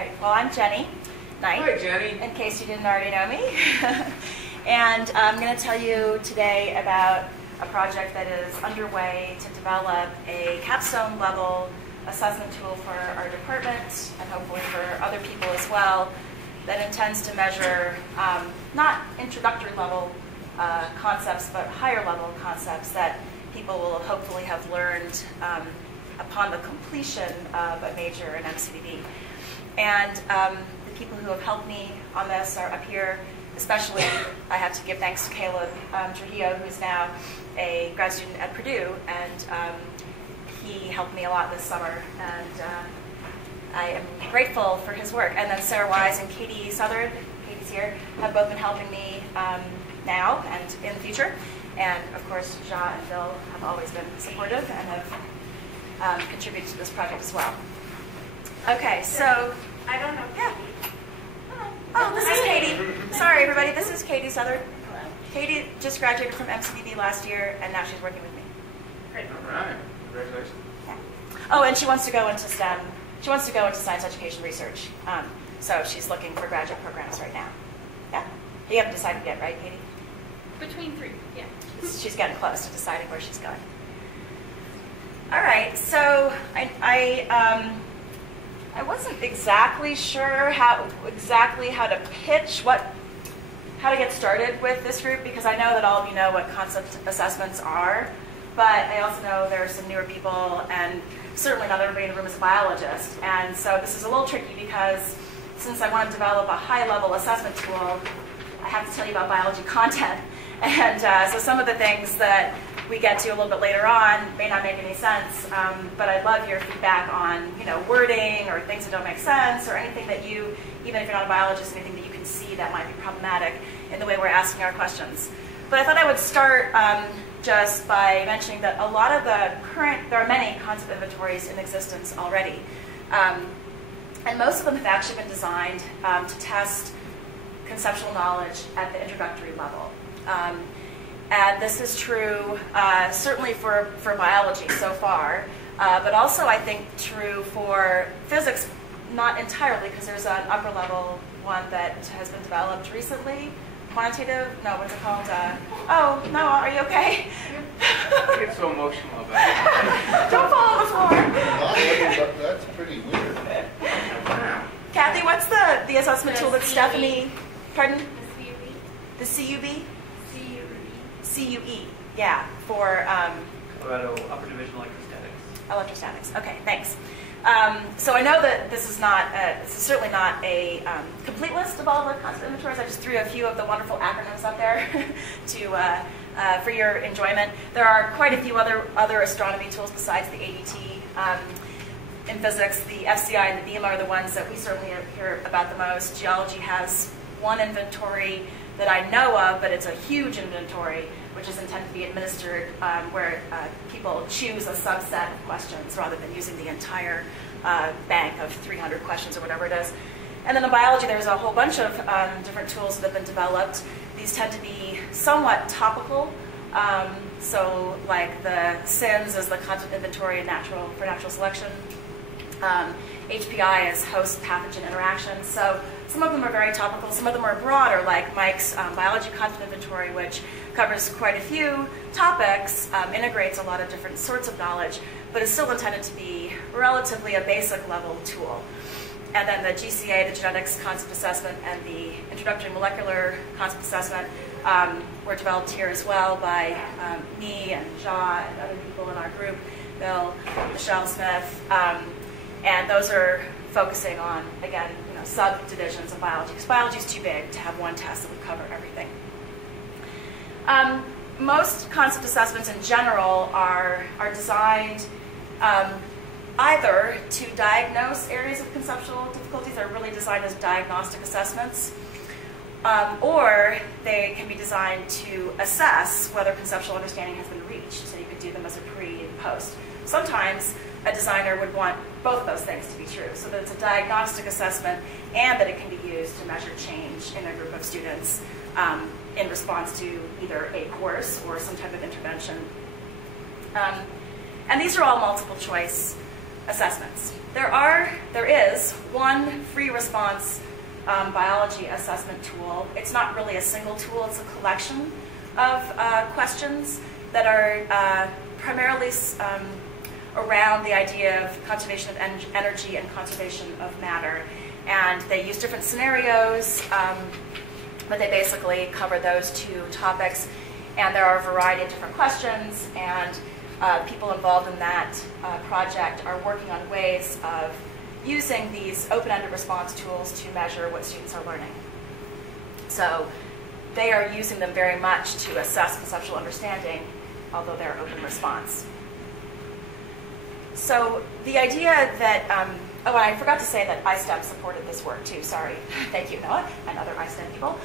right. Well, I'm Jenny Knight. Hi, Jenny. In case you didn't already know me. And I'm going to tell you today about a project that is underway to develop a capstone level assessment tool for our department and hopefully for other people as well that intends to measure not introductory level concepts, but higher level concepts that people will hopefully have learned upon the completion of a major in MCDB. And the people who have helped me on this are up here. Especially, I have to give thanks to Caleb Trujillo, who's now a grad student at Purdue, and he helped me a lot this summer, and I am grateful for his work. And then Sarah Wise and Katie Southard, Katie's here, have both been helping me now and in the future. And of course, Ja and Bill have always been supportive and have contributed to this project as well. Okay, so I don't know. Yeah. Oh, this is Katie. Sorry, everybody. This is Katie Southard. Hello. Katie just graduated from MCDB last year, and now she's working with me. Great. All right. Congratulations. Yeah. Oh, and she wants to go into STEM. She wants to go into science education research. So she's looking for graduate programs right now. Yeah. You haven't decided yet, right, Katie? Between three, yeah. She's getting close to deciding where she's going. All right. So I wasn't exactly sure how to pitch how to get started with this group, because I know that all of you know what concept assessments are, but I also know there are some newer people, and certainly not everybody in the room is a biologist. And so this is a little tricky because since I want to develop a high-level assessment tool, I have to tell you about biology content. And so some of the things that we get to a little bit later on may not make any sense, but I'd love your feedback on wording or things that don't make sense, or anything that you, even if you're not a biologist, anything that you can see that might be problematic in the way we're asking our questions. But I thought I would start just by mentioning that a lot of there are many concept inventories in existence already, and most of them have actually been designed to test conceptual knowledge at the introductory level. And this is true certainly for biology so far, but also I think true for physics, not entirely, because there's an upper level one that has been developed recently. Quantitative, no, what's it called? Oh, no, are you okay? I get so emotional about it. Don't fall on the floor. That's pretty weird. Kathy, what's the assessment tool that Stephanie, pardon? The CUB. The CUB? CUE, CUE. yeah, for Colorado Upper Division Electrostatics. Electrostatics. Okay, thanks. So I know that this is certainly not a complete list of all the concept inventories. I just threw a few of the wonderful acronyms up there for your enjoyment. There are quite a few other astronomy tools besides the ADT. In physics, the FCI and the BEAM are the ones that we certainly hear about the most. Geology has one inventory that I know of, but it's a huge inventory, which is intended to be administered where people choose a subset of questions rather than using the entire bank of 300 questions or whatever it is. And then in biology, there's a whole bunch of different tools that have been developed. These tend to be somewhat topical. So like the SIMS is the concept inventory for natural selection. HPI is host pathogen interactions. So some of them are very topical, some of them are broader, like Mike's biology concept inventory, which covers quite a few topics, integrates a lot of different sorts of knowledge, but is still intended to be relatively a basic level tool. And then the GCA, the genetics concept assessment, and the introductory molecular concept assessment were developed here as well by me and Ja and other people in our group, Bill, Michelle Smith. And those are focusing on, again, subdivisions of biology, because biology is too big to have one test that would cover everything. Most concept assessments in general are designed either to diagnose areas of conceptual difficulties. They're really designed as diagnostic assessments, or they can be designed to assess whether conceptual understanding has been reached. So you could do them as a pre and post. Sometimes a designer would want both of those things to be true, so that it's a diagnostic assessment and that it can be used to measure change in a group of students in response to either a course or some type of intervention. And these are all multiple choice assessments. There is one free response biology assessment tool. It's not really a single tool, it's a collection of questions that are primarily around the idea of conservation of energy and conservation of matter. And they use different scenarios, but they basically cover those two topics. And there are a variety of different questions, and people involved in that project are working on ways of using these open-ended response tools to measure what students are learning. So they are using them very much to assess conceptual understanding, although they're open response. So the idea that, oh, and I forgot to say that ISTEM supported this work too, sorry. Thank you, Noah, and other ISTEM people.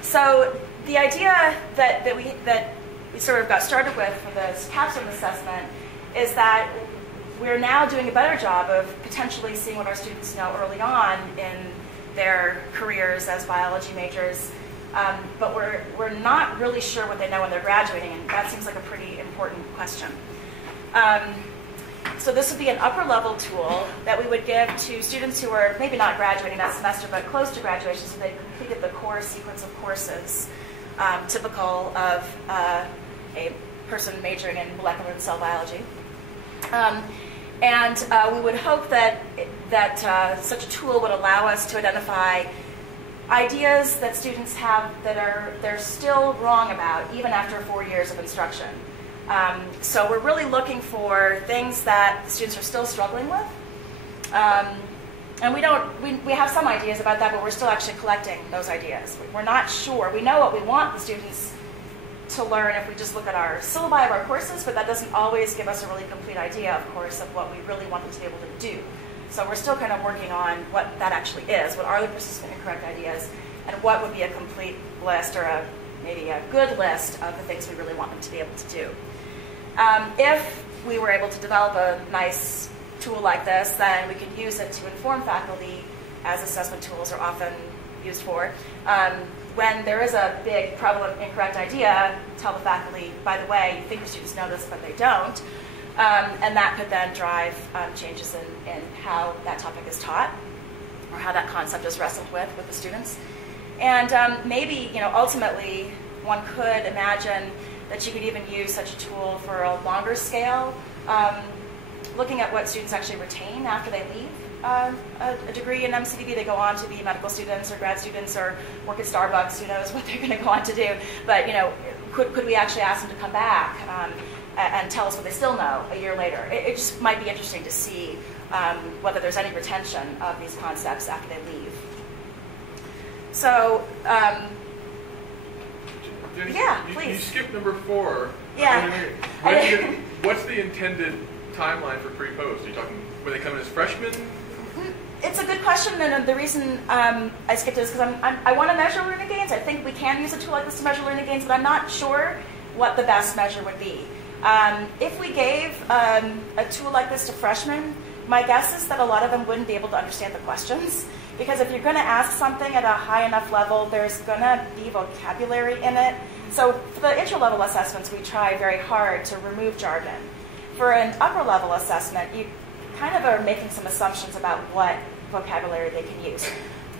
So the idea that we sort of got started with for this capstone assessment is that we're now doing a better job of potentially seeing what our students know early on in their careers as biology majors, but we're not really sure what they know when they're graduating, and that seems like a pretty important question. So this would be an upper level tool that we would give to students who are maybe not graduating that semester, but close to graduation, so they've completed the core sequence of courses typical of a person majoring in molecular and cell biology. And we would hope that such a tool would allow us to identify ideas that students have that they're still wrong about, even after 4 years of instruction. So we're really looking for things that students are still struggling with. And we have some ideas about that, but we're still actually collecting those ideas. We're not sure. We know what we want the students to learn if we just look at our syllabi of our courses, but that doesn't always give us a really complete idea, of course, of what we really want them to be able to do. So we're still kind of working on what that actually is, what are the persistent incorrect ideas, and what would be a complete list or maybe a good list of the things we really want them to be able to do. If we were able to develop a nice tool like this, then we could use it to inform faculty, as assessment tools are often used for. When there is a big prevalent incorrect idea, tell the faculty, by the way, you think your students know this, but they don't. And that could then drive changes in how that topic is taught, or how that concept is wrestled with the students. And maybe, ultimately, one could imagine that you could even use such a tool for a longer scale, looking at what students actually retain after they leave a degree in MCDB. They go on to be medical students or grad students or work at Starbucks. Who knows what they're going to go on to do? But could we actually ask them to come back and tell us what they still know a year later? It just might be interesting to see whether there's any retention of these concepts after they leave. So, Jenny, yeah, you please. skipped number 4. Yeah. What's the intended timeline for pre-post? Are you talking when they come in as freshmen? It's a good question, and the reason I skipped it is because I want to measure learning gains. I think we can use a tool like this to measure learning gains, but I'm not sure what the best measure would be. If we gave a tool like this to freshmen, my guess is that a lot of them wouldn't be able to understand the questions. Because if you're going to ask something at a high enough level, there's going to be vocabulary in it. So for the intro-level assessments, we try very hard to remove jargon. For an upper-level assessment, you kind of are making some assumptions about what vocabulary they can use.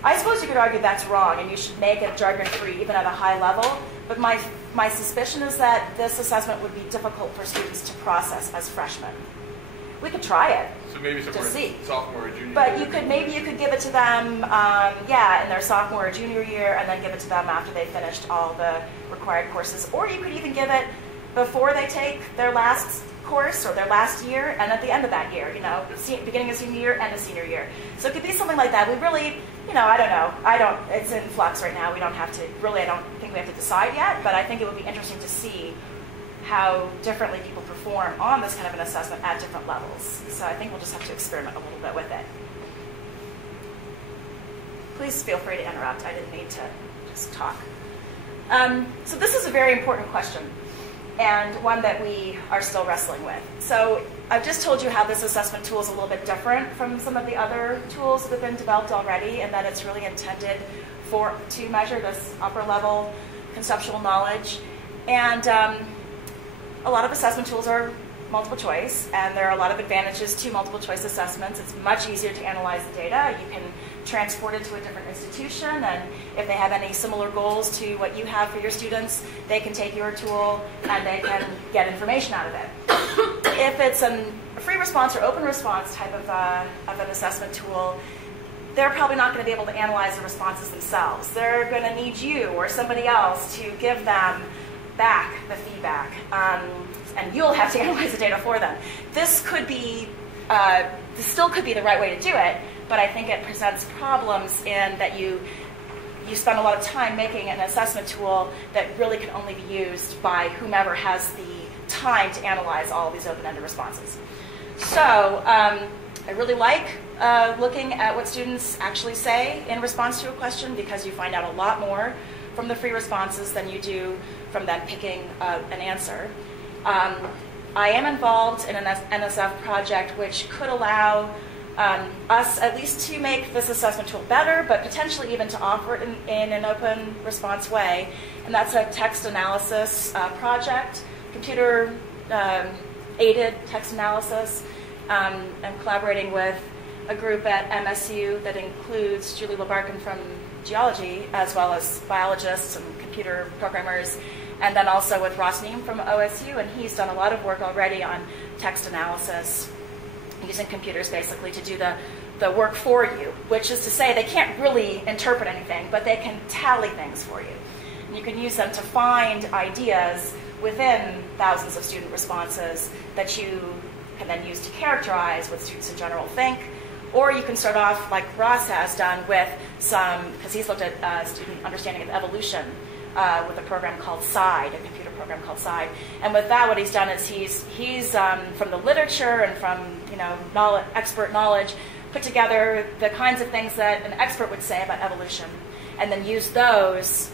I suppose you could argue that's wrong, and you should make it jargon-free even at a high level. But my suspicion is that this assessment would be difficult for students to process as freshmen. We could try it. So maybe to somewhere see. sophomore or junior But year. maybe you could give it to them, in their sophomore or junior year, and then give it to them after they finished all the required courses. Or you could even give it before they take their last course or their last year, and at the end of that year, beginning of senior year, end of senior year. So it could be something like that. We really, I don't know. It's in flux right now. We don't have to, really, I don't think we have to decide yet, but I think it would be interesting to see how differently people perform on this kind of an assessment at different levels. So I think we'll just have to experiment a little bit with it. Please feel free to interrupt. I didn't mean to just talk. So this is a very important question, and one that we are still wrestling with. So I've just told you how this assessment tool is a little bit different from some of the other tools that have been developed already, and that it's really intended to measure this upper level conceptual knowledge. And a lot of assessment tools are multiple choice, and there are a lot of advantages to multiple choice assessments. It's much easier to analyze the data. You can transport it to a different institution, and if they have any similar goals to what you have for your students, they can take your tool and they can get information out of it. If it's a free response or open response type of an assessment tool, they're probably not going to be able to analyze the responses themselves. They're going to need you or somebody else to give them back the feedback, and you'll have to analyze the data for them. This could be, this still could be the right way to do it, but I think it presents problems in that you spend a lot of time making an assessment tool that really can only be used by whomever has the time to analyze all of these open-ended responses. So I really like looking at what students actually say in response to a question, because you find out a lot more from the free responses than you do from them picking an answer. I am involved in an NSF project which could allow us at least to make this assessment tool better, but potentially even to offer it in an open response way. And that's a text analysis project, computer aided text analysis. I'm collaborating with a group at MSU that includes Julie LeBarkin from geology, as well as biologists and computer programmers, and then also with Ross Neem from OSU, and he's done a lot of work already on text analysis, using computers basically to do the work for you, which is to say they can't really interpret anything, but they can tally things for you. And you can use them to find ideas within thousands of student responses that you can then use to characterize what students in general think. Or you can start off, like Ross has done, with some, because he's looked at student understanding of evolution with a program called SIDE, a computer program called SIDE. And with that, what he's done is he's from the literature and from expert knowledge, put together the kinds of things that an expert would say about evolution, and then use those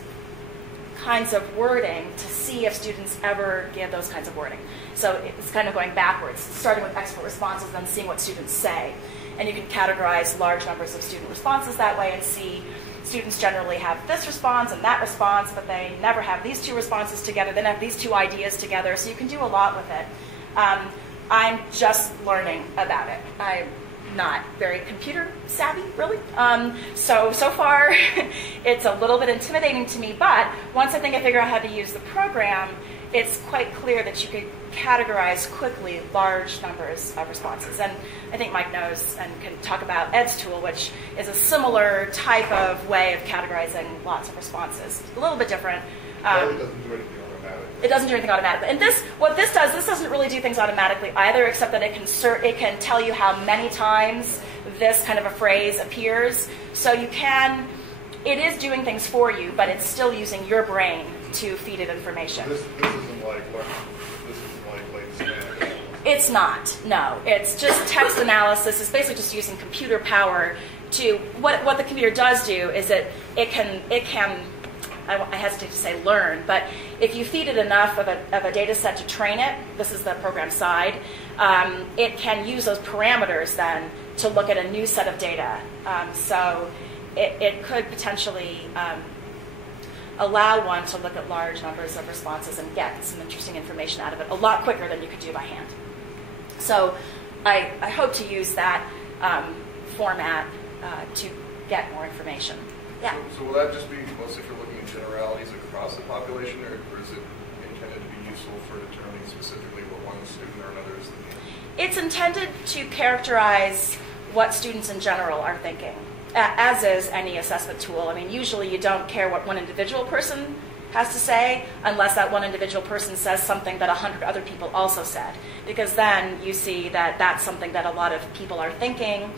kinds of wording to see if students ever give those kinds of wording. So it's kind of going backwards, starting with expert responses, then seeing what students say. And you can categorize large numbers of student responses that way and see students generally have this response and that response, but they never have these two responses together. They have these two ideas together, so you can do a lot with it. I'm just learning about it. I'm not very computer savvy, really. So far, it's a little bit intimidating to me, but once I think I figure out how to use the program, it's quite clear that you could categorize quickly large numbers of responses. And I think Mike knows and can talk about Ed's tool, which is a similar type of way of categorizing lots of responses. A little bit different. It doesn't do anything automatically. It doesn't do anything automatically. And what this doesn't really do things automatically either, except that it can tell you how many times this kind of a phrase appears. So it is doing things for you, but it's still using your brain to feed it information. This isn't like Spanish. It's not, no. It's just text analysis. It's basically just using computer power to, what the computer does do is that it can I hesitate to say learn, but if you feed it enough of a data set to train it, this is the program side, it can use those parameters then to look at a new set of data. So it could potentially allow one to look at large numbers of responses and get some interesting information out of it a lot quicker than you could do by hand. So I hope to use that format to get more information. Yeah. So will that just be mostly for looking at generalities across the population, or is it intended to be useful for determining specifically what one student or another is thinking? It's intended to characterize what students in general are thinking, as is any assessment tool. I mean, usually you don't care what one individual person has to say unless that one individual person says something that 100 other people also said, because then you see that that's something that a lot of people are thinking.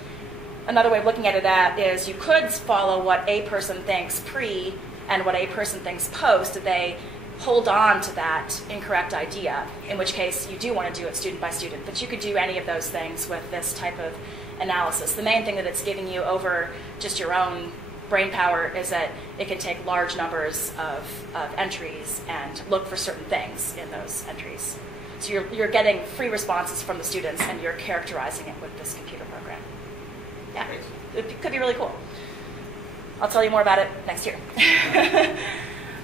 Another way of looking at it is you could follow what a person thinks pre and what a person thinks post. They hold on to that incorrect idea, in which case you do want to do it student by student. But you could do any of those things with this type of analysis. The main thing that it's giving you over just your own brain power is that it can take large numbers of entries and look for certain things in those entries. So you're getting free responses from the students and you're characterizing it with this computer program. Yeah, it could be really cool. I'll tell you more about it next year.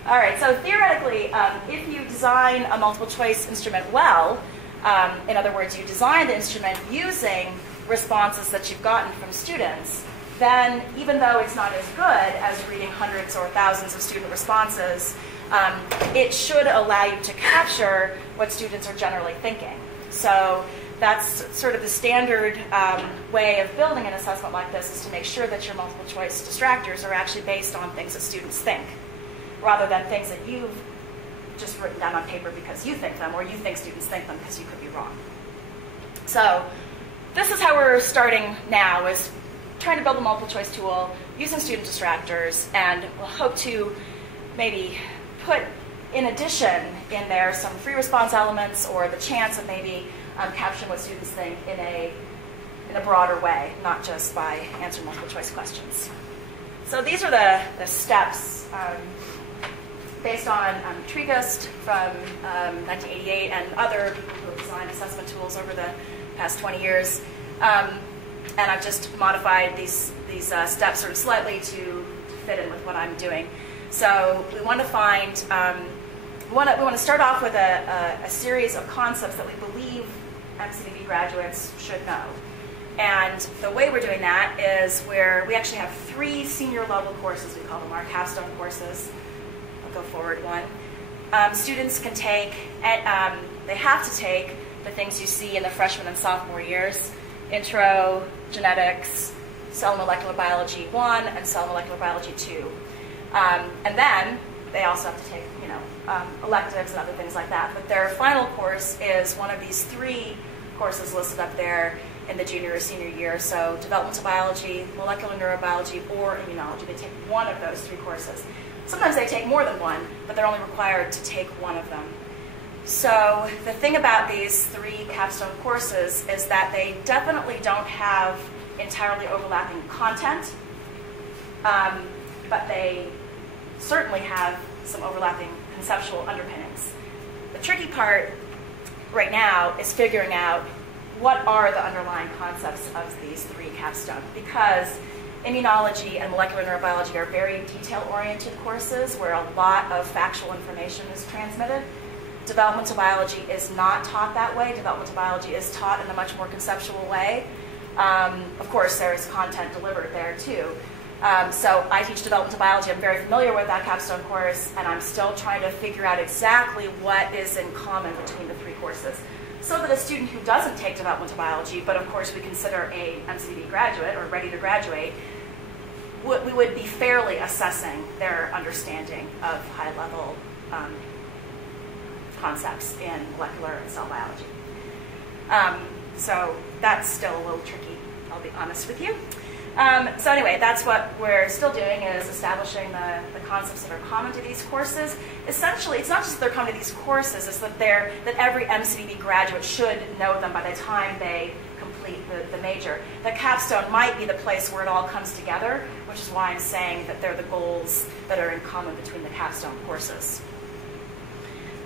All right, so theoretically, if you design a multiple choice instrument well, In other words, you design the instrument using responses that you've gotten from students, then even though it's not as good as reading hundreds or thousands of student responses, it should allow you to capture what students are generally thinking. So that's sort of the standard way of building an assessment like this, is to make sure that your multiple choice distractors are actually based on things that students think, rather than things that you've just written down on paper because you think them, or you think students think them because you could be wrong. So this is how we're starting now, is trying to build a multiple choice tool using student distractors, and we'll hope to maybe put in addition in there some free response elements, or the chance of maybe capturing what students think in a broader way, not just by answering multiple choice questions. So these are the steps based on Trigust from 1988 and other people who have designed assessment tools over the past 20 years. And I've just modified these steps sort of slightly to fit in with what I'm doing. So we want to find, we want to start off with a series of concepts that we believe MCDB graduates should know. And the way we're doing that is where we actually have 3 senior level courses. We call them our Capstone courses. I'll go forward one. Students can take, they have to take the things you see in the freshman and sophomore years: Intro, Genetics, Cell Molecular Biology 1, and Cell Molecular Biology 2. And then they also have to take, electives and other things like that. But their final course is one of these 3 courses listed up there in the junior or senior year. So developmental biology, molecular neurobiology, or immunology. They take one of those 3 courses. Sometimes they take more than one, but they're only required to take one of them. So the thing about these 3 capstone courses is that they definitely don't have entirely overlapping content, but they certainly have some overlapping conceptual underpinnings. The tricky part right now is figuring out what are the underlying concepts of these 3 capstone, because immunology and molecular neurobiology are very detail-oriented courses where a lot of factual information is transmitted. Developmental biology is not taught that way. Developmental biology is taught in a much more conceptual way. Of course, there's content delivered there too. So I teach developmental biology. I'm very familiar with that capstone course, and I'm still trying to figure out exactly what is in common between the 3 courses, so that a student who doesn't take developmental biology, but of course we consider a MCD graduate or ready to graduate, we would be fairly assessing their understanding of high-level concepts in molecular and cell biology. So that's still a little tricky, I'll be honest with you. So anyway, that's what we're still doing, is establishing the concepts that are common to these courses. Essentially, it's not just that they're common to these courses, it's that every MCDB graduate should know them by the time they complete the major. The capstone might be the place where it all comes together, which is why I'm saying that they're the goals that are in common between the capstone courses.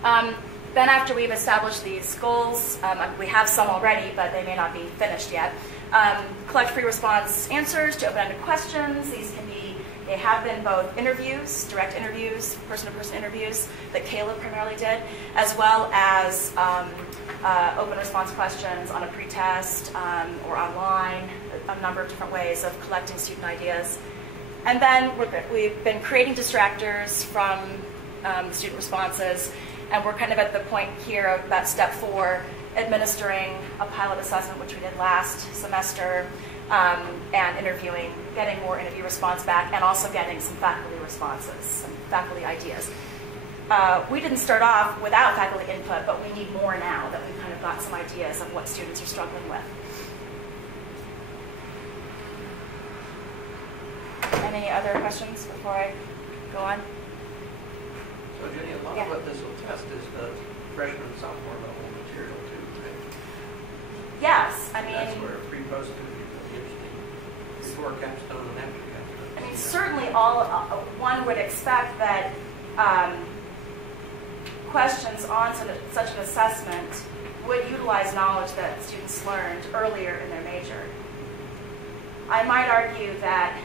Then after we've established these goals, we have some already, but they may not be finished yet. Collect free response answers to open-ended questions. These can be, they have been both interviews, direct interviews, person-to-person interviews that Caleb primarily did, as well as open response questions on a pretest or online, a number of different ways of collecting student ideas. And then we've been creating distractors from student responses, and we're kind of at the point here of about step 4, administering a pilot assessment, which we did last semester, and interviewing, getting more interview response back, and also getting some faculty responses, some faculty ideas. We didn't start off without faculty input, but we need more now that we've kind of got some ideas of what students are struggling with. Any other questions before I go on? So Jenny, a lot of what this will test is the freshman and sophomore level material too, right? Yes, I mean, that's where pre-post could be really interesting. Before capstone and after capstone. I mean, certainly one would expect that questions on such an assessment would utilize knowledge that students learned earlier in their major. I might argue that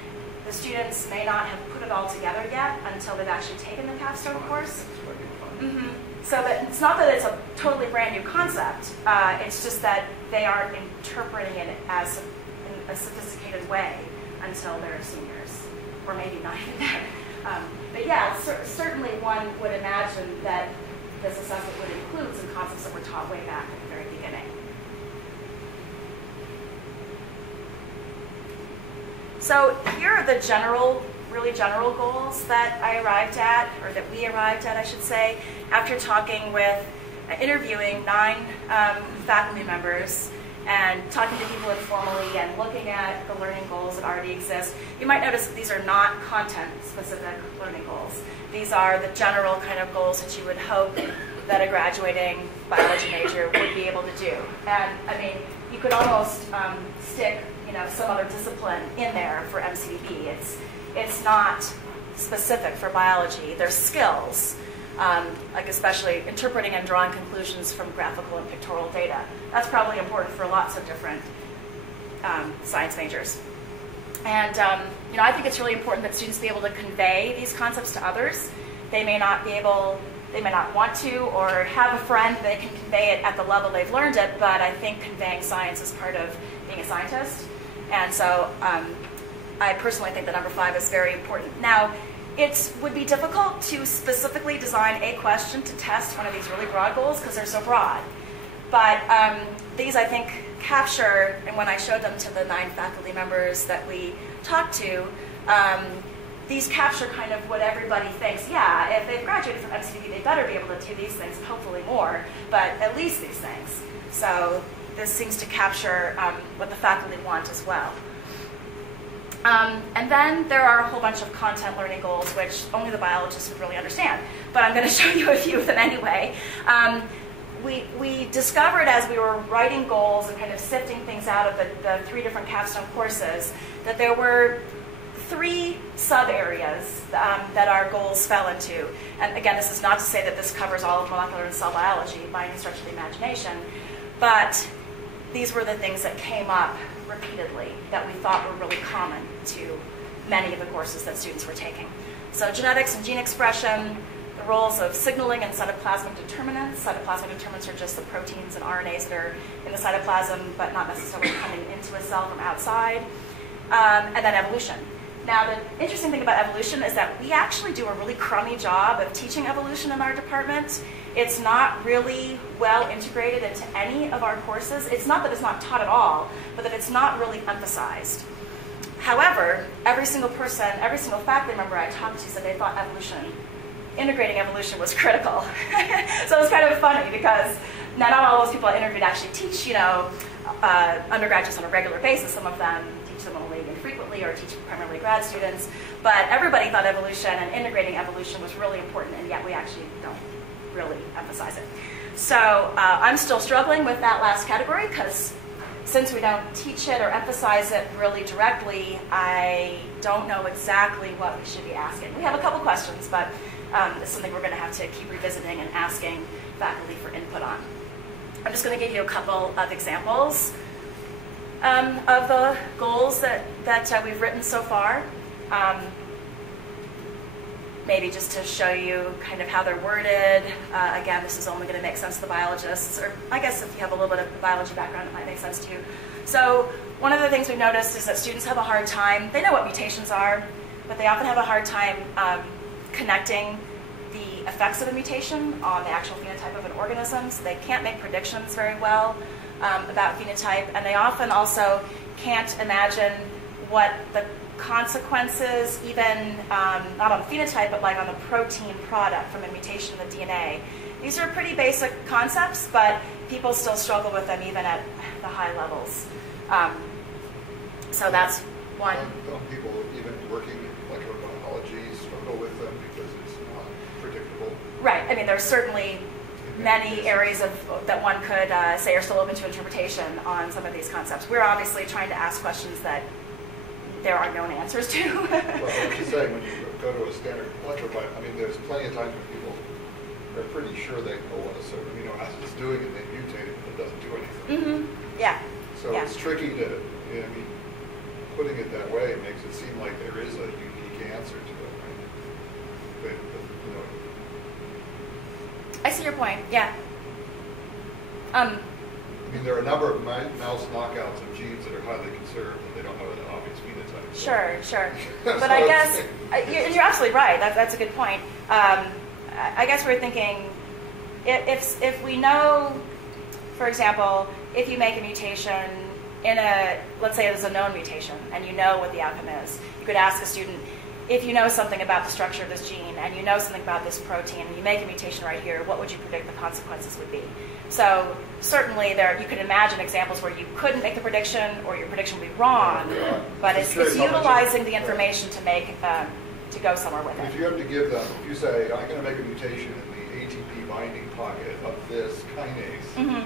the students may not have put it all together yet until they've actually taken the capstone course. That's what you'll find. Mm-hmm. So that it's not that it's a totally brand new concept. It's just that they aren't interpreting it as in a sophisticated way until they're seniors, or maybe not even then. But yeah, certainly one would imagine that this assessment would include some concepts that were taught way back at the very beginning. So here are the really general goals that I arrived at, or that we arrived at, I should say, after talking with, interviewing 9 faculty members and talking to people informally and looking at the learning goals that already exist. You might notice that these are not content-specific learning goals. These are the general kind of goals that you would hope that a graduating biology major would be able to do. And I mean, you could almost stick, some other discipline in there for MCDB. It's not specific for biology. They're skills, like especially interpreting and drawing conclusions from graphical and pictorial data. That's probably important for lots of different science majors. And I think it's really important that students be able to convey these concepts to others. They may not want to, or have a friend they can convey it at the level they've learned it, but I think conveying science is part of being a scientist. And so I personally think that number 5 is very important. Now, it would be difficult to specifically design a question to test one of these really broad goals because they're so broad. But these, I think, capture, and when I showed them to the 9 faculty members that we talked to, these capture kind of what everybody thinks. Yeah, if they've graduated from MCDB, they better be able to do these things, and hopefully more, but at least these things. So this seems to capture what the faculty want as well. And then there are a whole bunch of content learning goals, which only the biologists would really understand. But I'm going to show you a few of them anyway. We discovered as we were writing goals and kind of sifting things out of the 3 different Capstone courses that there were 3 sub-areas that our goals fell into. And again, this is not to say that this covers all of molecular and cell biology by any stretch of the imagination, but these were the things that came up repeatedly that we thought were really common to many of the courses that students were taking. So genetics and gene expression, the roles of signaling and cytoplasmic determinants. Cytoplasmic determinants are just the proteins and RNAs that are in the cytoplasm, but not necessarily coming into a cell from outside. And then evolution. Now, the interesting thing about evolution is that we actually do a really crummy job of teaching evolution in our department. It's not really well integrated into any of our courses. It's not that it's not taught at all, but that it's not really emphasized. However, every single person, every single faculty member I talked to said they thought integrating evolution was critical. So it was kind of funny because not all those people I interviewed actually teach, undergraduates on a regular basis. Some of them teach them only infrequently or teach primarily grad students. But everybody thought evolution and integrating evolution was really important, and yet we actually don't really emphasize it. So I'm still struggling with that last category because since we don't teach it or emphasize it really directly, I don't know exactly what we should be asking. We have a couple questions, but it's something we're going to have to keep revisiting and asking faculty for input on. I'm just going to give you a couple of examples of the goals that we've written so far. Maybe just to show you kind of how they're worded. Again, this is only going to make sense to the biologists, or I guess if you have a little bit of biology background, it might make sense to you. So one of the things we've noticed is that students have a hard time, they know what mutations are, but they often have a hard time connecting the effects of a mutation on the actual phenotype of an organism. So they can't make predictions very well about phenotype, and they often also can't imagine what the consequences, even not on phenotype, but like on the protein product from a mutation in the DNA. These are pretty basic concepts, but people still struggle with them even at the high levels. So that's one. Don't people even working in molecular biology struggle with them because it's not predictable? Right. I mean, there's certainly many areas that one could say are still open to interpretation on some of these concepts. We're obviously trying to ask questions that there are known answers to. Well, I'm just saying, when you go to a standard molecular biology, I mean, there's plenty of times when people are pretty sure they know what a certain amino acid is doing and they mutate it, but it doesn't do anything. Mm-hmm. Yeah. So it's tricky to, putting it that way makes it seem like there is a unique answer to it. Right? I see your point. Yeah. I mean, there are a number of mouse knockouts of genes that are highly conserved and they don't have an obvious phenotype. Sure. But I guess you're absolutely right. That's a good point. I guess we're thinking if we know, for example, if you make a mutation in let's say there's a known mutation and you know what the outcome is, you could ask a student, if you know something about the structure of this gene and you know something about this protein and you make a mutation right here, what would you predict the consequences would be? So certainly you could imagine examples where you couldn't make the prediction or your prediction would be wrong, but it's utilizing the information to make to go somewhere with it. If you have to give them, if you say, I'm going to make a mutation in the ATP binding pocket of this kinase,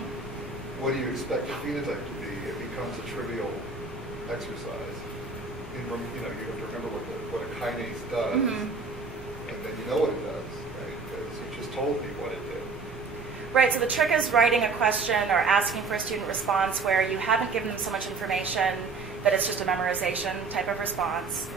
what do you expect the phenotype to be? It becomes a trivial exercise. You have to remember what a kinase does, and then you know what it does, right? Because you just told me what it did. Right, so the trick is writing a question or asking for a student response where you haven't given them so much information that it's just a memorization type of response,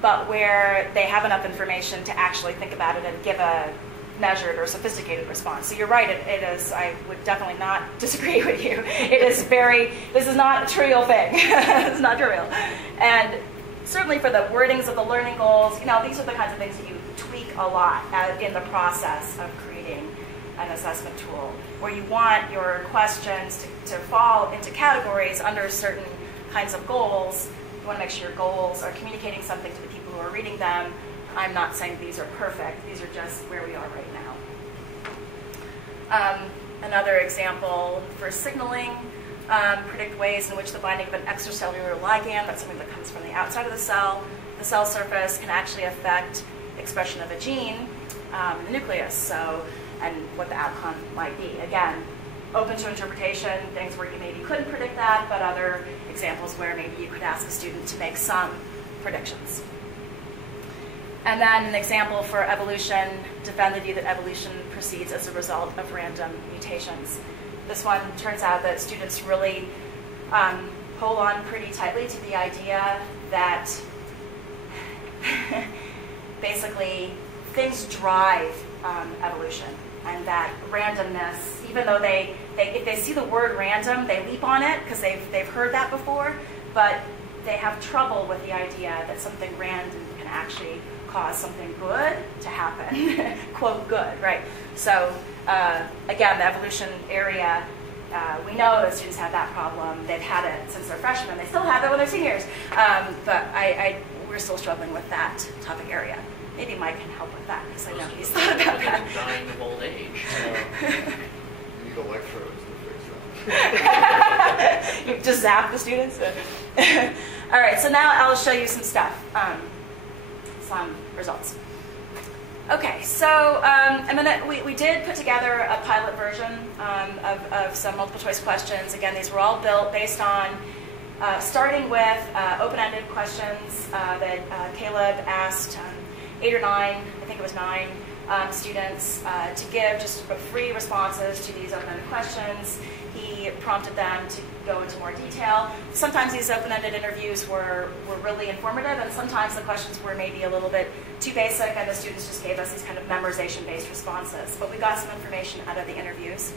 but where they have enough information to actually think about it and give a measured or sophisticated response. So you're right, it is, I would definitely not disagree with you. This is not a trivial thing. It's not trivial. And certainly for the wordings of the learning goals, these are the kinds of things that you tweak a lot in the process of creating an assessment tool, where you want your questions to fall into categories under certain kinds of goals. You want to make sure your goals are communicating something to the people who are reading them. I'm not saying these are perfect. These are just where we are right now. Another example for signaling, predict ways in which the binding of an extracellular ligand, that's something that comes from the outside of the cell surface, can actually affect expression of a gene in the nucleus. And what the outcome might be. Again, open to interpretation, things where you maybe couldn't predict that, but other examples where maybe you could ask a student to make some predictions. And then an example for evolution, defend the view that evolution proceeds as a result of random mutations. This one turns out that students really hold on pretty tightly to the idea that basically things drive evolution, and that randomness, even though if they see the word random, they leap on it because they've heard that before, but they have trouble with the idea that something random can actually cause something good to happen. Quote, good, right? So again, the evolution area, we know that students have that problem. They've had it since they're freshmen. They still have it when they're seniors. But we're still struggling with that topic area. Maybe Mike can help with that, because I know he's thought about that. Dying of old age. You need electrodes to fix that. You just zap the students? All right, so now I'll show you some stuff, some results. Okay, so we did put together a pilot version of some multiple choice questions. Again, these were all built based on starting with open-ended questions that Caleb asked 8 or 9, I think it was 9 students to give just free responses to these open-ended questions. He prompted them to go into more detail. Sometimes these open-ended interviews were really informative, and sometimes the questions were maybe a little bit too basic, and the students just gave us these kind of memorization-based responses. But we got some information out of the interviews.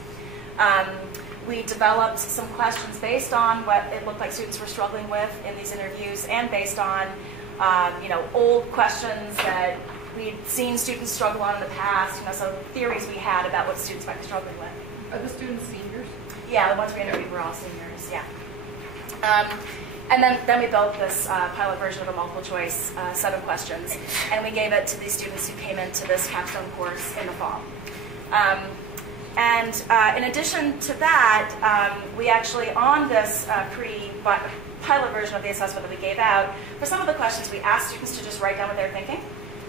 We developed some questions based on what it looked like students were struggling with in these interviews, and based on old questions that we'd seen students struggle on in the past, so theories we had about what students might be struggling with. Are the students seniors? Yeah, the ones we interviewed were all seniors, yeah. And then we built this pilot version of a multiple choice set of questions, and we gave it to these students who came into this Capstone course in the fall. And in addition to that, we actually, on this pilot version of the assessment that we gave out, for some of the questions we asked students to just write down what they're thinking.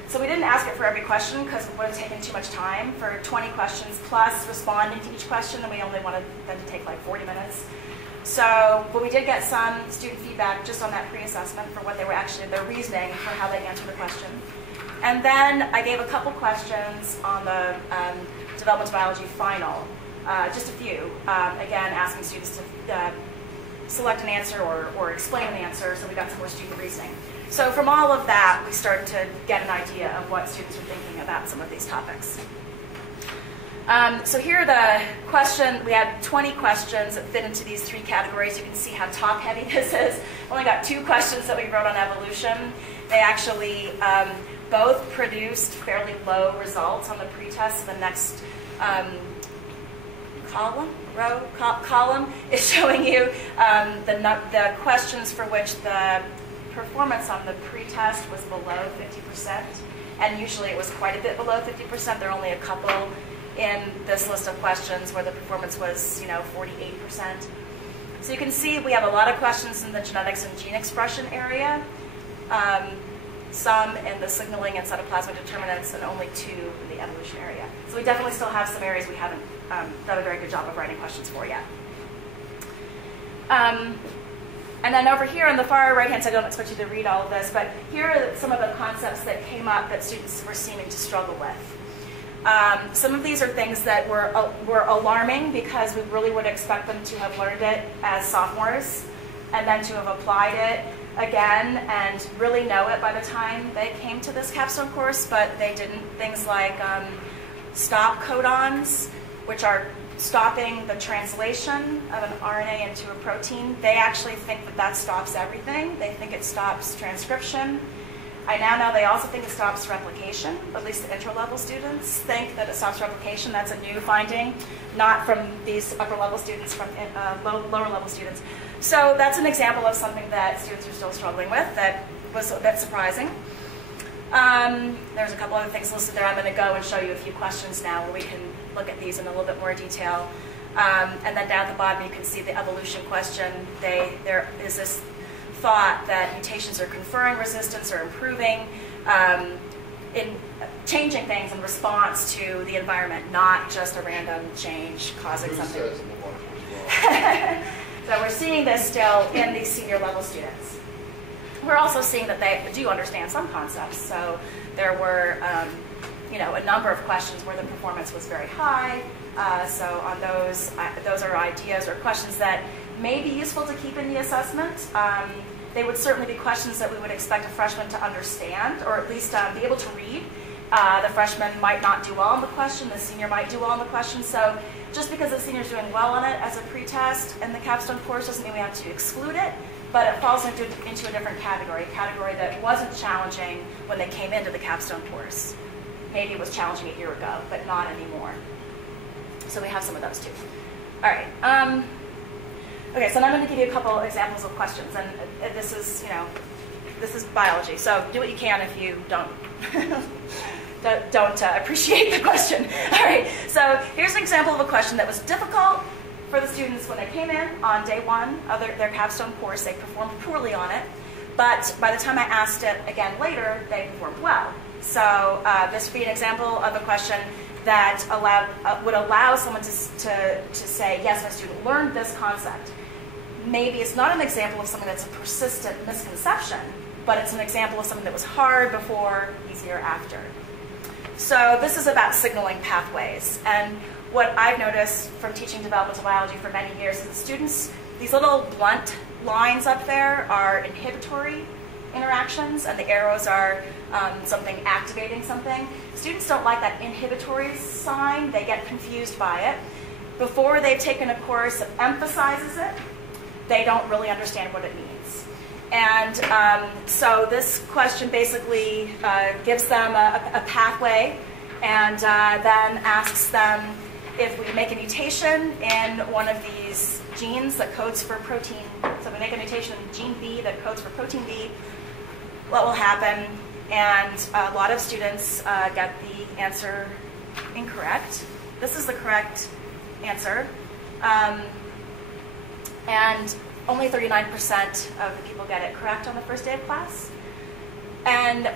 So we didn't ask it for every question because it would have taken too much time. For 20 questions plus responding to each question, and we only wanted them to take like 40 minutes. But we did get some student feedback just on that pre-assessment for what they were actually, their reasoning for how they answered the question. And then I gave a couple questions on the developmental biology final, just a few, again, asking students to select an answer or explain an answer, so we got some more student reasoning. So from all of that, we started to get an idea of what students are thinking about some of these topics. So here are the question. We had 20 questions that fit into these 3 categories. You can see how top-heavy this is. Only got 2 questions that we wrote on evolution. They actually both produced fairly low results on the pretest. The next column is showing you the questions for which the performance on the pretest was below 50%. And usually it was quite a bit below 50%. There are only a couple in this list of questions where the performance was, 48%. So you can see we have a lot of questions in the genetics and gene expression area, some in the signaling and cytoplasmic determinants, and only 2 in the evolution area. So we definitely still have some areas we haven't done a very good job of writing questions for yet. And then over here on the far right-hand side, I don't expect you to read all of this, but here are some of the concepts that came up that students were seeming to struggle with. Some of these are things that were alarming because we really would expect them to have learned it as sophomores and then to have applied it again and really know it by the time they came to this capstone course, but they didn't. Things like stop codons, which are stopping the translation of an RNA into a protein. They actually think that that stops everything. They think it stops transcription. I now know they also think it stops replication. At least the intro-level students think that it stops replication. That's a new finding, not from these upper-level students, from lower-level students. So that's an example of something that students are still struggling with that was a bit surprising. There's a couple other things listed there. I'm going to go and show you a few questions now where we can look at these in a little bit more detail. And then down at the bottom you can see the evolution question. There is this thought that mutations are conferring resistance or improving, in changing things in response to the environment, not just a random change causing something. Says in the one as well. So we're seeing this still in these senior level students. We're also seeing that they do understand some concepts. So there were a number of questions where the performance was very high. So on those are ideas or questions that may be useful to keep in the assessment. They would certainly be questions that we would expect a freshman to understand, or at least be able to read. The freshman might not do well on the question, the senior might do well on the question. So just because the senior is doing well on it as a pretest in the capstone course doesn't mean we have to exclude it, but it falls into a different category, a category that wasn't challenging when they came into the capstone course. Maybe it was challenging a year ago, but not anymore. So we have some of those too. All right. Okay, so now I'm going to give you a couple examples of questions, and this is biology. So do what you can if you don't appreciate the question. All right. So here's an example of a question that was difficult for the students when they came in on day 1 of their capstone course. They performed poorly on it, but by the time I asked it again later, they performed well. So this would be an example of a question that would allow someone to say, yes, my student learned this concept. Maybe it's not an example of something that's a persistent misconception, but it's an example of something that was hard before, easier after. So this is about signaling pathways. And what I've noticed from teaching developmental biology for many years is that students, these little blunt lines up there are inhibitory interactions, and the arrows are something activating something. Students don't like that inhibitory sign. They get confused by it. Before they've taken a course that emphasizes it, they don't really understand what it means. And so this question basically gives them a pathway and then asks them if we make a mutation in one of these genes that codes for protein. So we make a mutation in gene B that codes for protein B, what will happen? And a lot of students get the answer incorrect. This is the correct answer. And only 39% of the people get it correct on the first day of class. And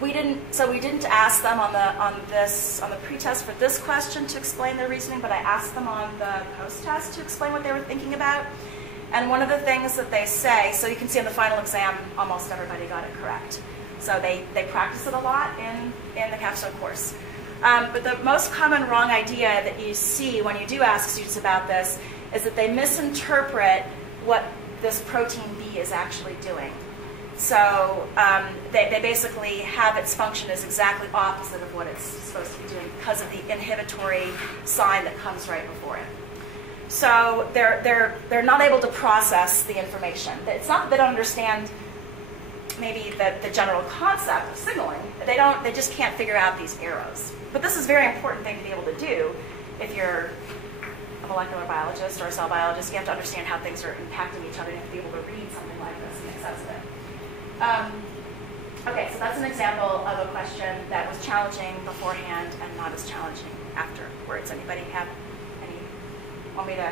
we didn't ask them on the pretest for this question to explain their reasoning, but I asked them on the post-test to explain what they were thinking about. And one of the things that they say, so you can see in the final exam, almost everybody got it correct. So they practice it a lot in the capstone course. But the most common wrong idea that you see when you do ask students about this is that they misinterpret what this protein B is actually doing. So they basically have its function as exactly opposite of what it's supposed to be doing because of the inhibitory sign that comes right before it. So they're not able to process the information. It's not that they don't understand maybe the general concept of signaling. They just can't figure out these arrows. But this is a very important thing to be able to do if you're a molecular biologist or a cell biologist. You have to understand how things are impacting each other. You have to be able to read something like this and make sense of it. Okay, so that's an example of a question that was challenging beforehand and not as challenging afterwards. Anybody want me to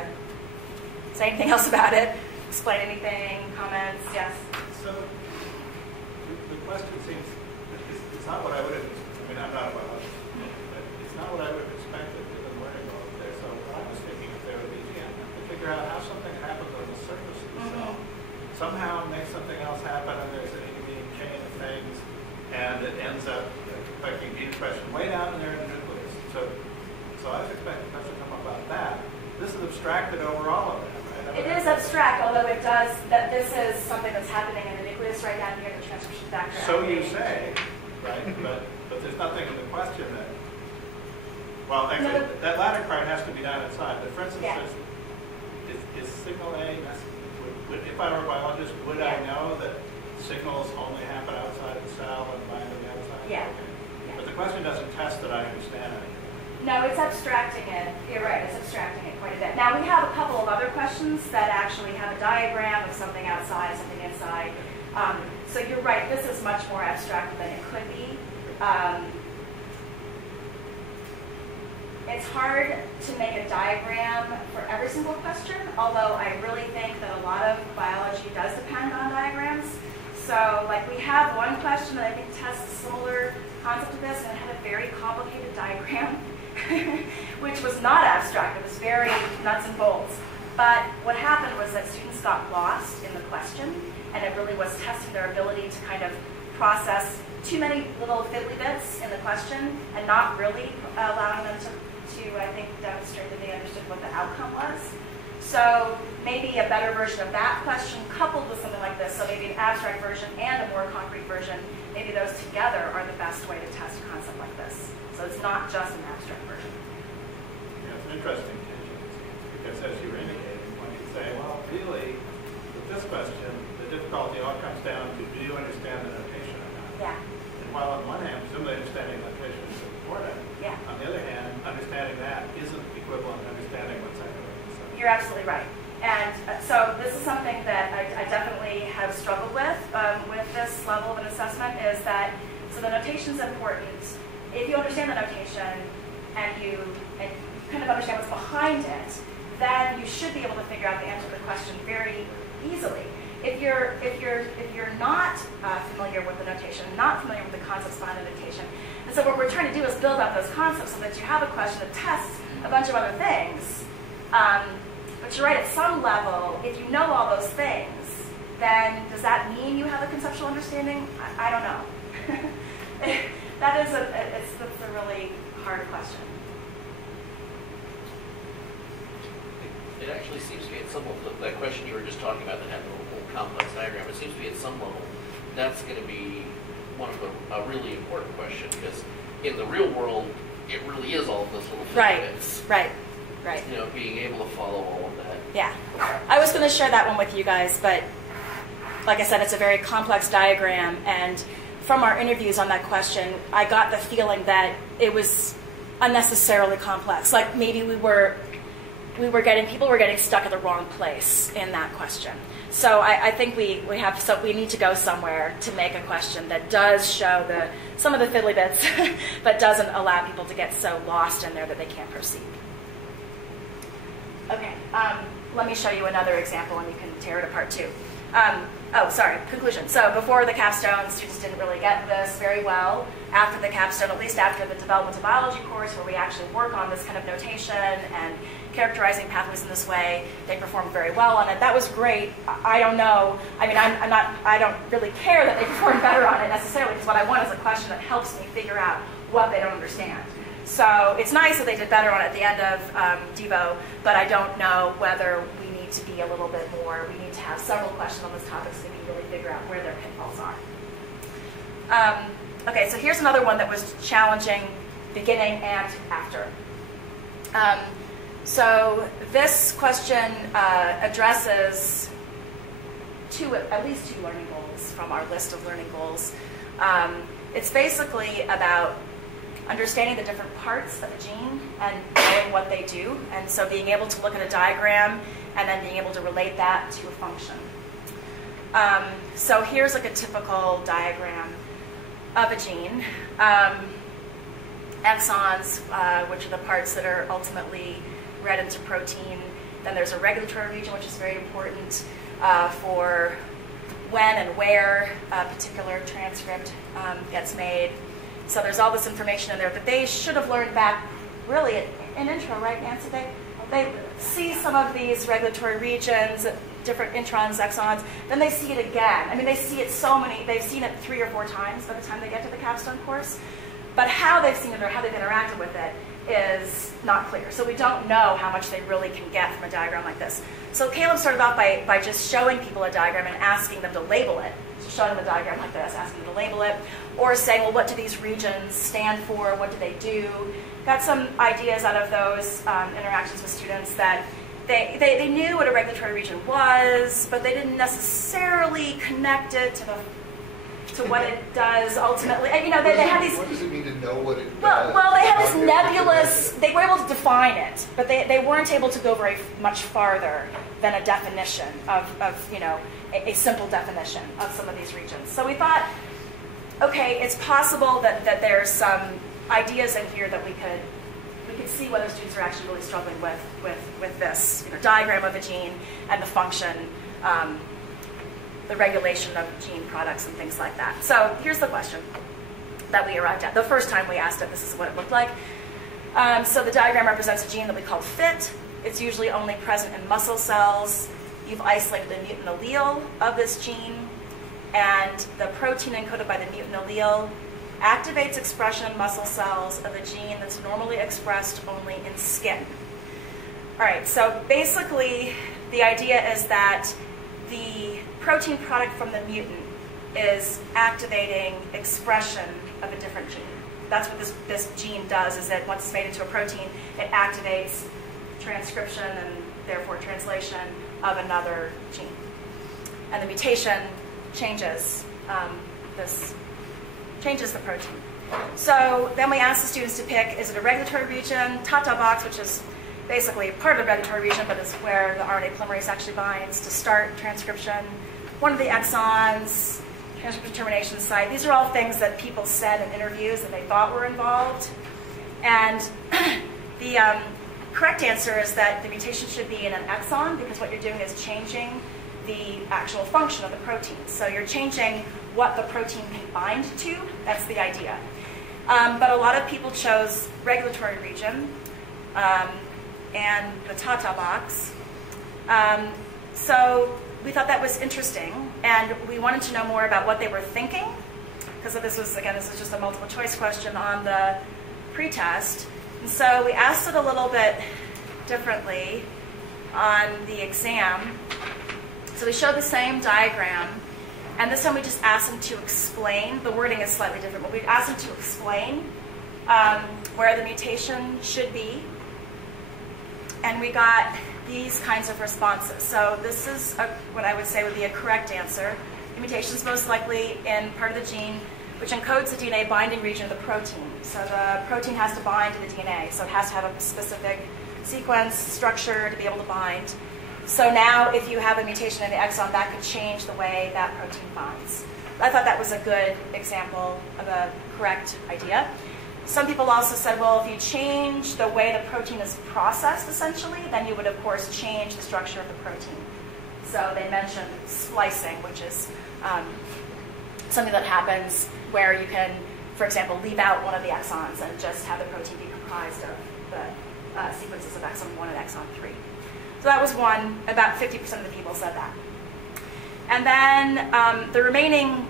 say anything else about it? Explain anything? Comments? Yes? So the question seems, it's not what I would have, I mean, I'm not a biologist, but it's not what I would have expected given learning over there. So what I was thinking if there would be, to figure out how something happens on the surface of the cell, somehow make something else happen, and there's an intervening chain of things, and it ends up affecting gene expression way down in there in the nucleus. So I was expecting a question to come about that. This is abstracted over all of it. Right? It is abstract, although it does, that this is something that's happening in the nucleus right down here, the transcription factor. So you say, right? But there's nothing in the question that, well, actually, that latter part has to be done inside. But for instance, is signal A, if I were a biologist, would I know that signals only happen outside of the cell and bind on the outside? Yeah. Okay. But the question doesn't test that I understand anything. No, it's abstracting it. You're right, it's abstracting it quite a bit. Now, we have a couple of other questions that actually have a diagram of something outside, something inside. So you're right, this is much more abstract than it could be. It's hard to make a diagram for every single question, although I really think that a lot of biology does depend on diagrams. So, like, we have one question that I think tests a similar concept of this, and it had a very complicated diagram, which was not abstract. It was very nuts and bolts. But what happened was that students got lost in the question, and it really was testing their ability to kind of process too many little fiddly bits in the question and not really allowing them to I think, demonstrate that they understood what the outcome was. So maybe a better version of that question coupled with something like this, so maybe an abstract version and a more concrete version, maybe those together are the best way to test a concept like this. So it's not just an abstract version. Yeah, it's an interesting tension, because as you were indicating, when you say, well, really, with this question, the difficulty all comes down to, do you understand the notation or not? Yeah. And while on one hand, presumably understanding the notation is important, yeah. On the other hand, understanding that isn't equivalent to understanding what's happening. You're absolutely right. And so this is something that I definitely have struggled with this level of an assessment, is that, so the notation's important. If you understand the notation and you kind of understand what's behind it, then you should be able to figure out the answer to the question very easily. If you're not familiar with the notation, not familiar with the concepts behind the notation, and so what we're trying to do is build up those concepts so that you have a question that tests a bunch of other things. But you're right, at some level, if you know all those things, then does that mean you have a conceptual understanding? I don't know. That's a really hard question. It actually seems to be at some level, that question you were just talking about that had the whole complex diagram, it seems to be at some level that's going to be one of a really important question, because in the real world, it really is all of those little bits. Right. You know, being able to follow all of that. Yeah. I was going to share that one with you guys, but like I said, it's a very complex diagram, and from our interviews on that question, I got the feeling that it was unnecessarily complex. Like maybe people were getting stuck at the wrong place in that question. So I think we need to go somewhere to make a question that does show some of the fiddly bits, but doesn't allow people to get so lost in there that they can't proceed. Okay, let me show you another example, and you can tear it apart too. Conclusion. So before the Capstone, students didn't really get this very well. After the Capstone, at least after the developmental biology course, where we actually work on this kind of notation and characterizing pathways in this way, they performed very well on it. That was great. I don't know. I mean, I don't really care that they performed better on it necessarily, because what I want is a question that helps me figure out what they don't understand. So it's nice that they did better on it at the end of Devo, but I don't know whether we need need to be a little bit more, we need to have several questions on this topic so we can really figure out where their pitfalls are. Okay, so here's another one that was challenging beginning and after. So this question addresses at least two learning goals from our list of learning goals. It's basically about understanding the different parts of a gene and knowing what they do, and so being able to look at a diagram and then being able to relate that to a function. So here's like a typical diagram of a gene. Exons, which are the parts that are ultimately read into protein. Then there's a regulatory region, which is very important for when and where a particular transcript gets made. So there's all this information in there that they should have learned back really in intro, right, Nancy? They see some of these regulatory regions, different introns, exons, then they see it again. I mean, they see it they've seen it 3 or 4 times by the time they get to the Capstone course. But how they've seen it or how they've interacted with it is not clear. So we don't know how much they really can get from a diagram like this. So Caleb started off by just showing people a diagram and asking them to label it. So showing them a diagram like this, asking them to label it, or saying, well, what do these regions stand for? What do they do? Got some ideas out of those interactions with students that they knew what a regulatory region was, but they didn't necessarily connect it to what it does ultimately. And, you know, they had these. What does it mean to know what it does? Well, they had this nebulous. They were able to define it, but they weren't able to go very much farther than a definition of you know, a simple definition of some of these regions. So we thought, okay, it's possible that there's some ideas in here that we could see whether students are actually really struggling with this, you know, diagram of a gene and the function, the regulation of gene products and things like that. So here's the question that we arrived at. The first time we asked it, this is what it looked like. So the diagram represents a gene that we call FIT. It's usually only present in muscle cells. You've isolated the mutant allele of this gene, and the protein encoded by the mutant allele activates expression in muscle cells of a gene that's normally expressed only in skin. All right, so basically the idea is that the protein product from the mutant is activating expression of a different gene. That's what this gene does, is that once it's made into a protein, it activates transcription and therefore translation of another gene. And the mutation changes changes the protein. So then we asked the students to pick, is it a regulatory region, Tata box, which is basically part of the regulatory region, but is where the RNA polymerase actually binds to start transcription. One of the exons, transcription termination site. These are all things that people said in interviews that they thought were involved. And the correct answer is that the mutation should be in an exon, because what you're doing is changing the actual function of the protein. So you're changing what the protein can bind to. That's the idea. But a lot of people chose regulatory region and the Tata box. So we thought that was interesting, and we wanted to know more about what they were thinking, because this is just a multiple choice question on the pretest. And so we asked it a little bit differently on the exam. So we showed the same diagram, and this time we just asked them to explain. The wording is slightly different, but we asked them to explain where the mutation should be. And we got these kinds of responses. So this is what I would say would be a correct answer. The mutation is most likely in part of the gene which encodes the DNA binding region of the protein. So the protein has to bind to the DNA, so it has to have a specific sequence, structure to be able to bind. So now if you have a mutation in the exon, that could change the way that protein binds. I thought that was a good example of a correct idea. Some people also said, well, if you change the way the protein is processed, essentially, then you would, of course, change the structure of the protein. So they mentioned splicing, which is something that happens where you can, for example, leave out one of the exons and just have the protein be comprised of the sequences of exon 1 and exon 3. So that was one. About 50% of the people said that. And then the remaining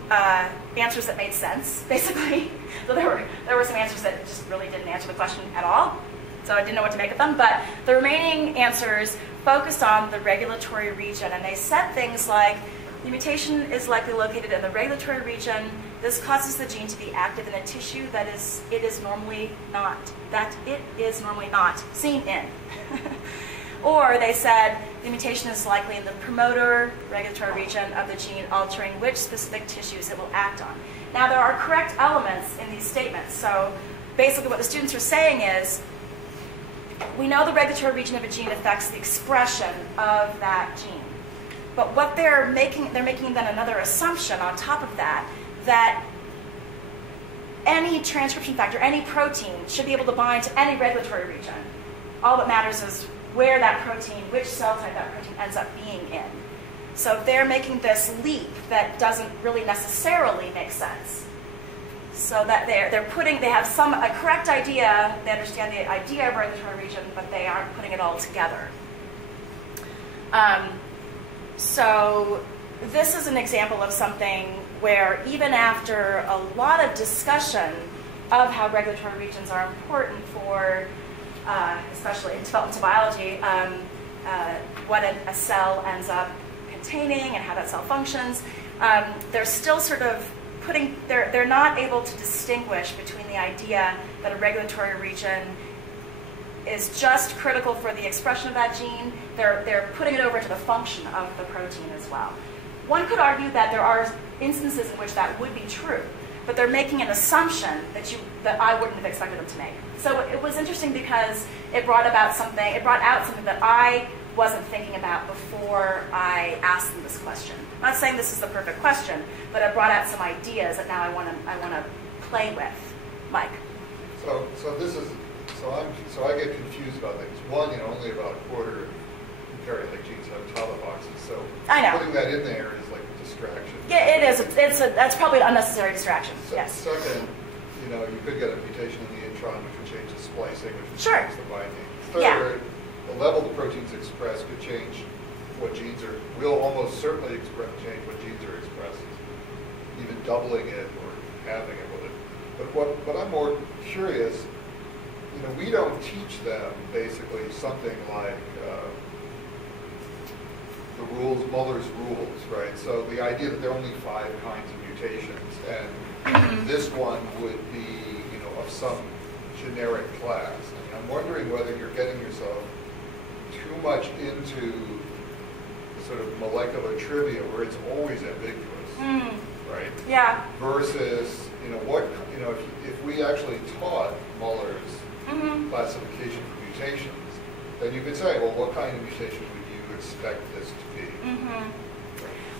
answers that made sense, basically. So there were some answers that just really didn't answer the question at all. so I didn't know what to make of them. But the remaining answers focused on the regulatory region, and they said things like, the mutation is likely located in the regulatory region. This causes the gene to be active in a tissue that it is normally not seen in. Or they said the mutation is likely in the promoter regulatory region of the gene, altering which specific tissues it will act on. Now, there are correct elements in these statements. So basically what the students are saying is, we know the regulatory region of a gene affects the expression of that gene. But what they're making then another assumption on top of that, that any transcription factor, any protein, should be able to bind to any regulatory region. All that matters is where that protein, which cell type that protein ends up being in. So they're making this leap that doesn't really necessarily make sense. So that they have a correct idea, they understand the idea of regulatory region, but they aren't putting it all together. So this is an example of something where even after a lot of discussion of how regulatory regions are important for, especially in developmental biology, what a cell ends up containing and how that cell functions, they're still sort of they're not able to distinguish between the idea that a regulatory region is just critical for the expression of that gene. They're putting it over to the function of the protein as well. One could argue that there are instances in which that would be true, but they're making an assumption that I wouldn't have expected them to make. So it was interesting because it brought out something that I wasn't thinking about before I asked them this question. I'm not saying this is the perfect question, but it brought out some ideas that now I want to play with. Mike. So I get confused about things. One, only about a quarter of eukaryotic genes have tau boxes. So I know. Putting that in there is like a distraction. Yeah, it is. That's probably an unnecessary distraction. So, yes. Second, you could get a mutation in the intron which would change the splicing, which would Sure. change the binding. Third, the level the proteins express could change what genes will almost certainly change what genes are expressed, even doubling it or halving it with it. But what I'm more curious, we don't teach them basically something like the rules, Muller's rules, right? So the idea that there are only 5 kinds of mutations, and this one would be, of some generic class. I'm wondering whether you're getting yourself too much into sort of molecular trivia where it's always ambiguous, right? Yeah. Versus, if we actually taught Muller's classification for mutations, then you could say, well, what kind of mutation would you expect this to be?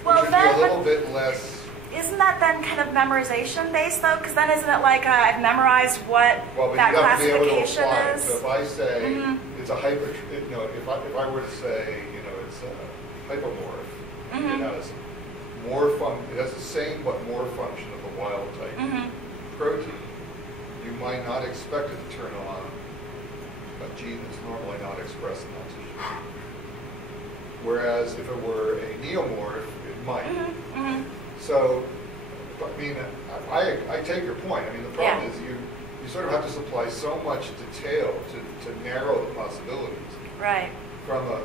Well, Which would be a little bit less. Isn't that then kind of memorization based though? Because then isn't it like I've memorized what that classification is? So if I say it's a if I were to say it's a hypomorph, it has the same but more function of the wild type protein, you might not expect it to turn on a gene that's normally not expressed in that tissue. Whereas if it were a neomorph, it might. So, I take your point. The problem is you sort of have to supply so much detail to narrow the possibilities. Right. From a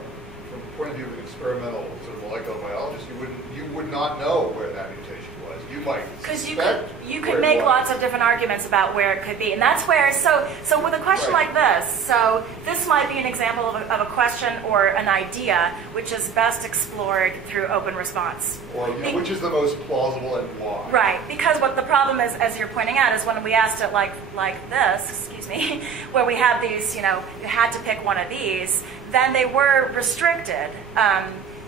point of view of an experimental sort of molecular biologist, you would not know where that mutation was. You might suspect you could make lots of different arguments about where it could be, and that's where. So with a question like this, so this might be an example of a question or an idea which is best explored through open response. Or which is the most plausible and why? Right, because what the problem is, as you're pointing out, is when we asked it like this, where we have these, you had to pick one of these, then they were restricted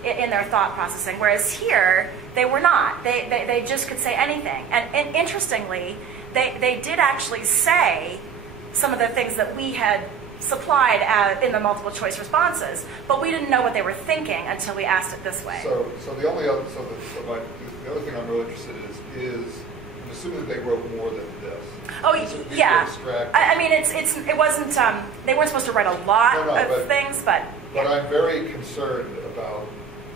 in their thought processing, whereas here, they were not. They just could say anything. And interestingly, they did actually say some of the things that we had supplied in the multiple choice responses, but we didn't know what they were thinking until we asked it this way. So the other thing I'm really interested in is I'm assuming that they wrote more than this. Oh, yeah. It wasn't. They weren't supposed to write a lot of things, but. But I'm very concerned about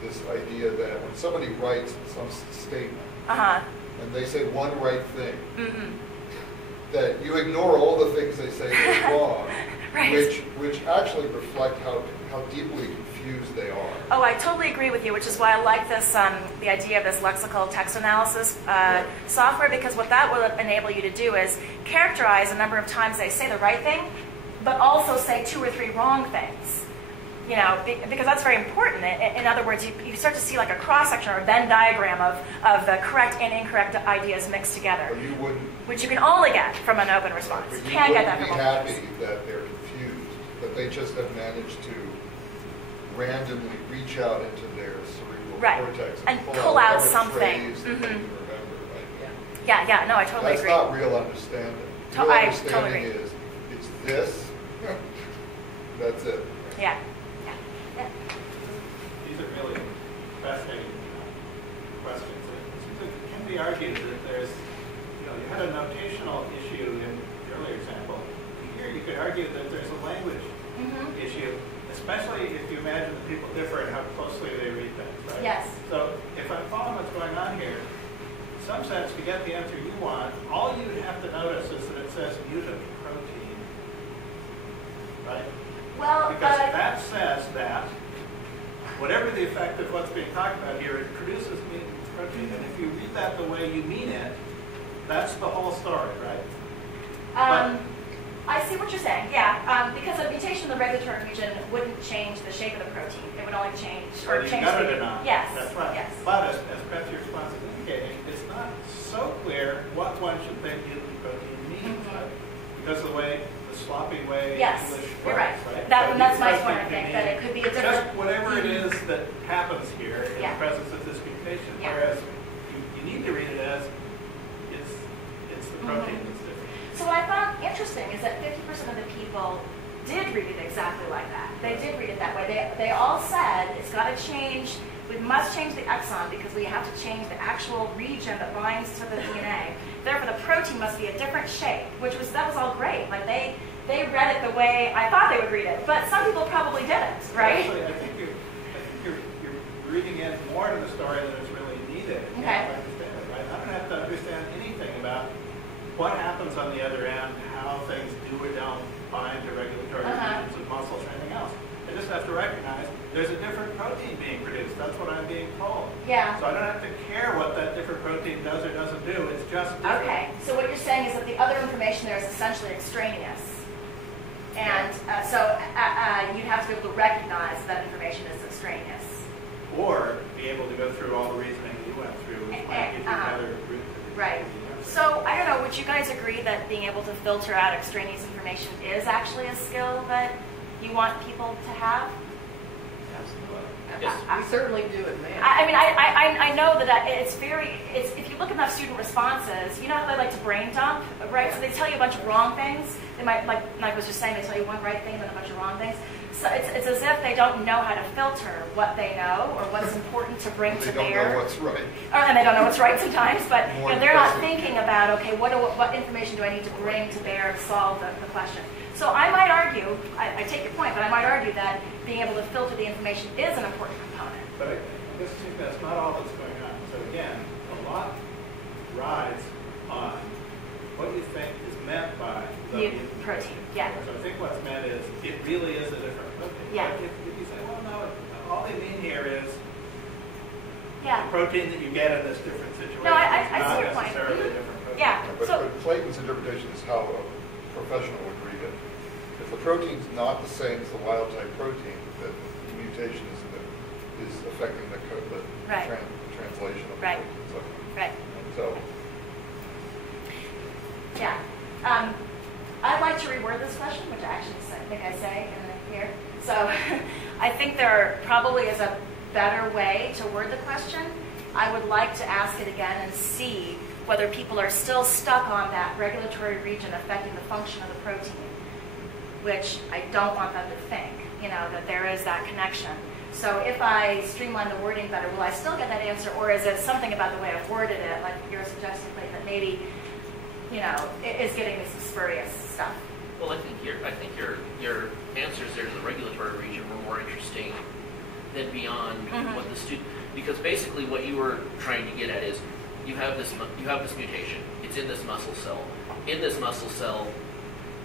this idea that when somebody writes some statement and they say one right thing, that you ignore all the things they say that are wrong Right. which actually reflect how deeply confused they are. Oh, I totally agree with you, which is why I like this, the idea of this lexical text analysis software, because what that will enable you to do is characterize a number of times they say the right thing, but also say 2 or 3 wrong things. You know, because that's very important. In other words, you start to see like a cross-section or a Venn diagram of the correct and incorrect ideas mixed together, But you wouldn't, which you can only get from an open response. but You you can't get that wouldn't from be multiple happy choice. that they're confused, that they just have managed to randomly reach out into their cerebral Right. cortex And pull out whatever something. phrase that they can remember, right? Yeah, no, I totally That's agree. not real understanding. Real I understanding totally agree. is, it's this, that's it. Yeah. These are really fascinating questions. It seems like it can be argued that there's, you had a notational issue in the earlier example. Here you could argue that there's a language issue, especially if you imagine that people differ in how closely they read things, right? Yes. So if I'm following what's going on here, in some sense, to get the answer you want, all you would have to notice is that it says mutant protein, right? Well, Because that says that whatever the effect of what's being talked about here, it produces mutant protein. And if you read that the way you mean it, that's the whole story, right? I see what you're saying, yeah. Because a mutation in the regulatory region wouldn't change the shape of the protein. It would only change, Whether you change got the... it or not. Yes. That's right. Yes. But as Beth's response is indicating, it's not so clear what one should think mutant protein means, right? Because of the sloppy way Yes, English you're writes, right. right? That's my Mutant point, I protein think, can that mean it could be a different... just whatever it is that happens here in Yeah. the presence of this mutation. Yeah. Whereas you need to read it as it's the protein that's different. So what I found interesting is that 50% of the people did read it exactly like that. They did read it that way. They all said it's got to change. We must change the exon because we have to change the actual region that binds to the DNA. Therefore, the protein must be a different shape, that was all great. Like they read it the way I thought they would read it, but some people probably didn't, right? Actually, I think you're reading in more to the story than is really needed. Okay. To understand it, right? I don't have to understand anything about what happens on the other end, how things do or don't bind to regulatory regions of muscles or anything else. I just have to recognize there's a different protein being produced. That's what I'm being told. Yeah. So I don't have to care what that different protein does or doesn't do. It's just different. Okay. So what you're saying is that the other information there is essentially extraneous. And so you'd have to be able to recognize that information is extraneous. Or be able to go through all the reasoning you went through, which might give you another route. Right. So, I don't know, would you guys agree that being able to filter out extraneous information is actually a skill that you want people to have? Yes. We certainly do it, man. I know that if you look at enough student responses, you know how they like to brain dump, right? So they tell you a bunch of wrong things. They might, like I was just saying, they tell you one right thing and then a bunch of wrong things. So it's as if they don't know how to filter what they know or what's important to bring to They don't bear. know what's right. And they don't know what's right sometimes, but they're not impressive. thinking about, okay, what information do I need to bring to bear to solve the question? So I might argue, I take your point, but I might argue that being able to filter the information is an important component. But I guess that's not all that's going on. So again, a lot rides on what you think is meant by the Mutant protein, yeah. So I think what's meant is it really is a different protein. Yeah. But if you say, well, no, all they mean here is Yeah. the protein that you get in this different situation. No, I is see not your point. necessarily a Mhm. different protein. Yeah. But So- Clayton's interpretation is how a professional would read it. If the protein's not the same as the wild type protein, then the mutation is affecting the Right. translation of the Right. protein. Right. So, Yeah. I'd like to reword this question, which I actually think I say in here. So I think there probably is a better way to word the question. I would like to ask it again and see whether people are still stuck on that regulatory region affecting the function of the protein, which I don't want them to think, that there is that connection. So if I streamline the wording better, will I still get that answer, or is it something about the way I've worded it, like you're suggesting, Clayton, that maybe, it is getting me some spurious stuff? Well, I think your answers there to the regulatory region were more interesting than beyond what the student, because basically what you were trying to get at is you have this mutation. It's in this muscle cell. In this muscle cell,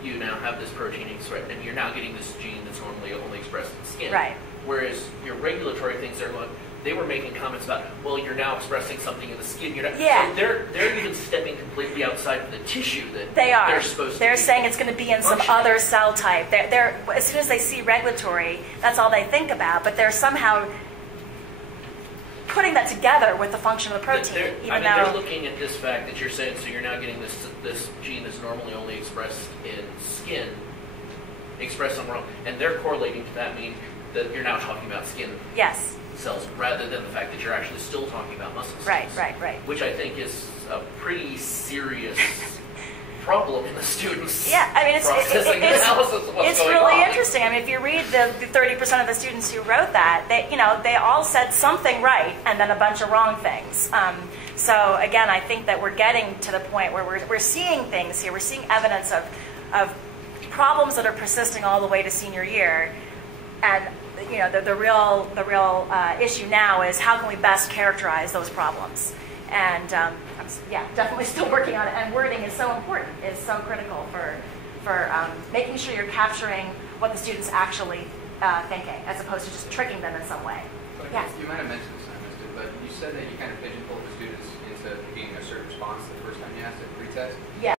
you now have this protein expressed, and you're now getting this gene that's normally only expressed in skin. Right. Whereas your regulatory things are going, they were making comments about, well, you're now expressing something in the skin. You're not, Yeah. So they're even stepping completely outside of the tissue that They are. they're supposed to They're be saying it's going to be in some functioning. other cell type. As soon as they see regulatory, that's all they think about. But they're somehow putting that together with the function of the protein, They're looking at this fact that you're saying, so you're now getting this gene that's normally only expressed in skin, expressed somewhere else, and they're correlating to that mean that you're now talking about skin Yes. cells rather than the fact that you're actually still talking about muscle cells. Right. Which I think is a pretty serious problem in the students' Yeah, I mean, it's analysis of what's it's going really on. interesting. I mean, if you read the 30% of the students who wrote that, they all said something right and then a bunch of wrong things. So again, I think that we're getting to the point where we're seeing things here. We're seeing evidence of problems that are persisting all the way to senior year, and the real issue now is how can we best characterize those problems. And definitely still working on it. And wording is so important, is so critical for making sure you're capturing what the student's actually thinking, as opposed to just tricking them in some way. But Yeah. you might have mentioned this, and I missed it, but you said that you kind of pigeonholed the students into getting a certain response the first time you asked it pretest. Yeah.